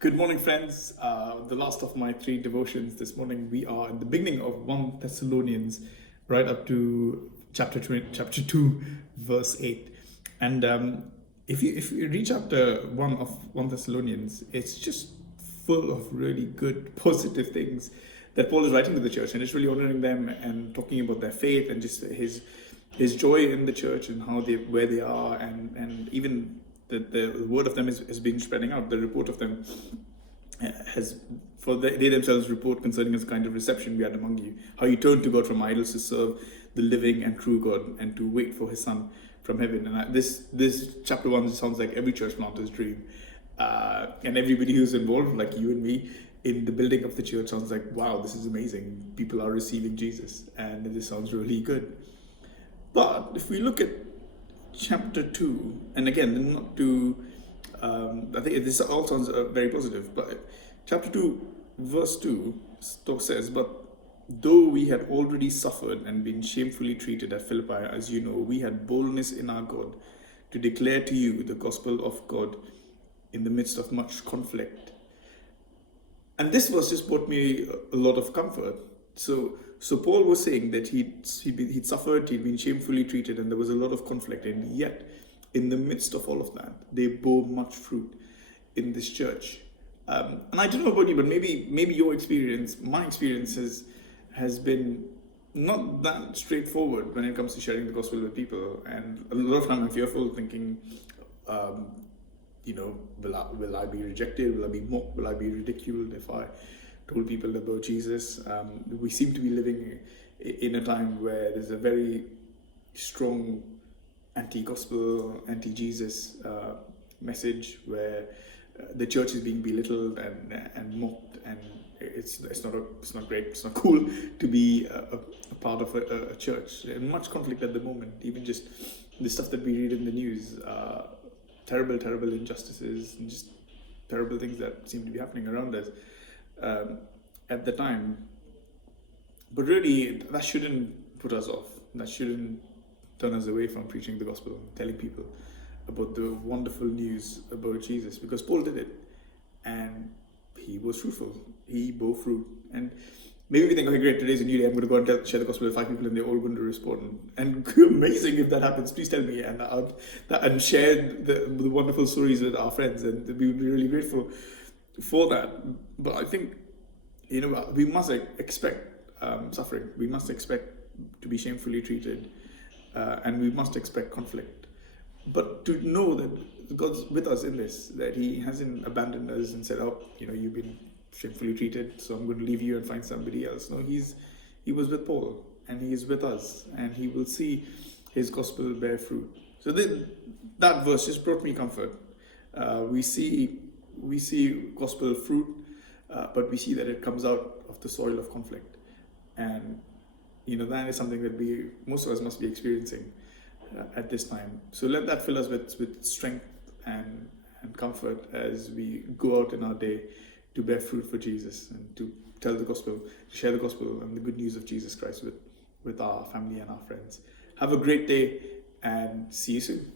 Good morning, friends. The last of my three devotions this morning. We are in the beginning of 1 Thessalonians, right up to chapter 2, verse 8. And if you read chapter 1 of 1 Thessalonians, it's just full of really good, positive things that Paul is writing to the church, and it's really honoring them and talking about their faith and just his joy in the church and where they are, and even the word of them has been spreading out. The report of them they themselves report concerning us kind of reception we had among you, how you turned to God from idols to serve the living and true God and to wait for His Son from heaven. And this chapter 1 sounds like every church planter's dream, and everybody who's involved, like you and me, in the building of the church sounds like, wow, this is amazing. People are receiving Jesus, and this sounds really good. But if we look at chapter 2, and again, not to, I think this all sounds very positive, but chapter 2, verse 2 says, "But though we had already suffered and been shamefully treated at Philippi, as you know, we had boldness in our God to declare to you the gospel of God in the midst of much conflict." And this verse just brought me a lot of comfort. So Paul was saying that he'd suffered, he'd been shamefully treated, and there was a lot of conflict. And yet, in the midst of all of that, they bore much fruit in this church. And I don't know about you, but maybe your experience, my experience has been not that straightforward when it comes to sharing the gospel with people. And a lot of time I'm fearful, thinking, will I be rejected? Will I be mocked? Will I be ridiculed if I told people about Jesus? We seem to be living in a time where there's a very strong anti-gospel, anti-Jesus message, where the church is being belittled and mocked, and it's not great. It's not cool to be a part of a church. And much conflict at the moment. Even just the stuff that we read in the news. Terrible injustices and just terrible things that seem to be happening around us at the time. But really, that shouldn't put us off. That shouldn't turn us away from preaching the gospel, telling people about the wonderful news about Jesus, because Paul did it and he was fruitful. He bore fruit. And maybe we think, okay, great, today's a new day, I'm going to go and share the gospel with 5 people and they're all going to respond. And amazing if that happens. Please tell me, and share the wonderful stories with our friends, and we would be really grateful for that. But I think, we must expect suffering. We must expect to be shamefully treated, and we must expect conflict. But to know that God's with us in this, that He hasn't abandoned us and said, oh, you've been shamefully treated, so I'm going to leave you and find somebody else. No, he was with Paul, and He is with us, and He will see His gospel bear fruit. So that verse just brought me comfort. We see gospel fruit, but we see that it comes out of the soil of conflict, and that is something that most of us must be experiencing at this time. So let that fill us with strength and comfort as we go out in our day to bear fruit for Jesus and to tell the gospel, to share the gospel and the good news of Jesus Christ with our family and our friends. Have a great day, and see you soon.